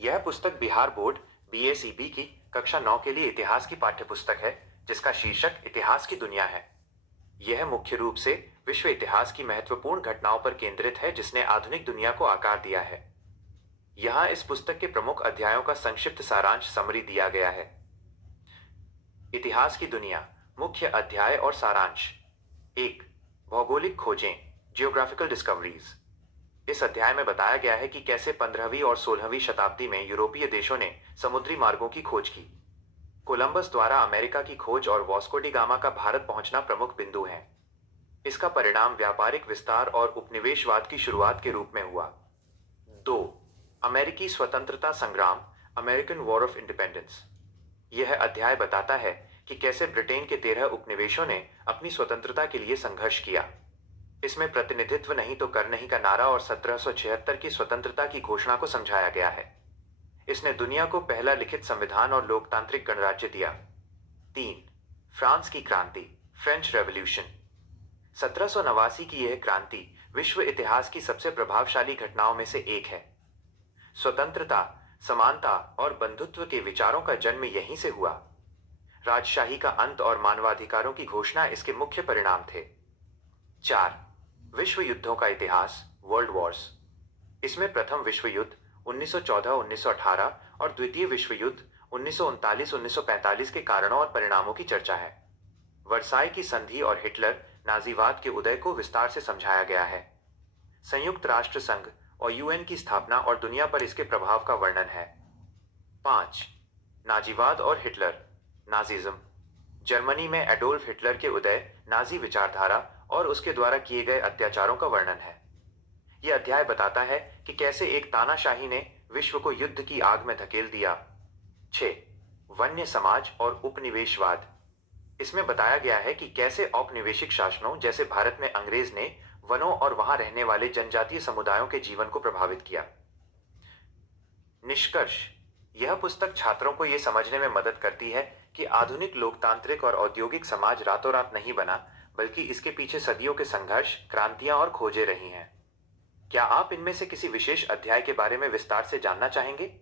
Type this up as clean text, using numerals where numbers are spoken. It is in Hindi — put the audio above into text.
यह पुस्तक बिहार बोर्ड बीएसीबी की कक्षा 9 के लिए इतिहास की पाठ्यपुस्तक है, जिसका शीर्षक इतिहास की दुनिया है। यह मुख्य रूप से विश्व इतिहास की महत्वपूर्ण घटनाओं पर केंद्रित है, जिसने आधुनिक दुनिया को आकार दिया है। यहाँ इस पुस्तक के प्रमुख अध्यायों का संक्षिप्त सारांश समरी दिया गया है। इतिहास की दुनिया, मुख्य अध्याय और सारांश। 1. भौगोलिक खोजें, जियोग्राफिकल डिस्कवरीज। इस अध्याय में बताया गया है कि कैसे 15वीं और 16वीं शताब्दी में यूरोपीय देशों ने समुद्री मार्गों की खोज की। कोलंबस द्वारा अमेरिका की खोज और वास्को डी गामा का भारत पहुंचना प्रमुख बिंदु हैं। इसका परिणाम व्यापारिक विस्तार और उपनिवेशवाद की शुरुआत के रूप में हुआ। 2. अमेरिकी स्वतंत्रता संग्राम, अमेरिकन वॉर ऑफ इंडिपेंडेंस। यह अध्याय बताता है कि कैसे ब्रिटेन के 13 उपनिवेशों ने अपनी स्वतंत्रता के लिए संघर्ष किया। इसमें प्रतिनिधित्व नहीं तो कर नहीं का नारा और 1776 की स्वतंत्रता की घोषणा को समझाया गया है। इसने दुनिया को पहला लिखित संविधान और लोकतांत्रिक गणराज्य दिया। 3. फ्रांस की क्रांति, फ्रेंच रेवोल्यूशन। 1789 की यह क्रांति विश्व इतिहास की सबसे प्रभावशाली घटनाओं में से एक है। स्वतंत्रता, समानता और बंधुत्व के विचारों का जन्म यहीं से हुआ। राजशाही का अंत और मानवाधिकारों की घोषणा इसके मुख्य परिणाम थे। 4. विश्व युद्धों का इतिहास, वर्ल्ड वॉर्स। इसमें प्रथम विश्व युद्ध 1914-1918 और द्वितीय विश्व युद्ध 1939-1945 के कारणों और परिणामों की चर्चा है। वर्साई की संधि और हिटलर नाजीवाद के उदय को विस्तार से समझाया गया है। संयुक्त राष्ट्र संघ और यूएन की स्थापना और दुनिया पर इसके प्रभाव का वर्णन है। 5. नाजीवाद और हिटलर, नाजिज्म। जर्मनी में एडोल्फ हिटलर के उदय, नाजी विचारधारा और उसके द्वारा किए गए अत्याचारों का वर्णन है। यह अध्याय बताता है कि कैसे एक तानाशाही ने विश्व को युद्ध की आग में धकेल दिया। 6. वन्य समाज और उपनिवेशवाद। इसमें बताया गया है कि कैसे औपनिवेशिक शासनों जैसे भारत में अंग्रेज ने वनों और वहां रहने वाले जनजातीय समुदायों के जीवन को प्रभावित किया। निष्कर्ष, यह पुस्तक छात्रों को यह समझने में मदद करती है कि आधुनिक लोकतांत्रिक और औद्योगिक समाज रातों रात नहीं बना, बल्कि इसके पीछे सदियों के संघर्ष, क्रांतियां और खोजें रही हैं। क्या आप इनमें से किसी विशेष अध्याय के बारे में विस्तार से जानना चाहेंगे?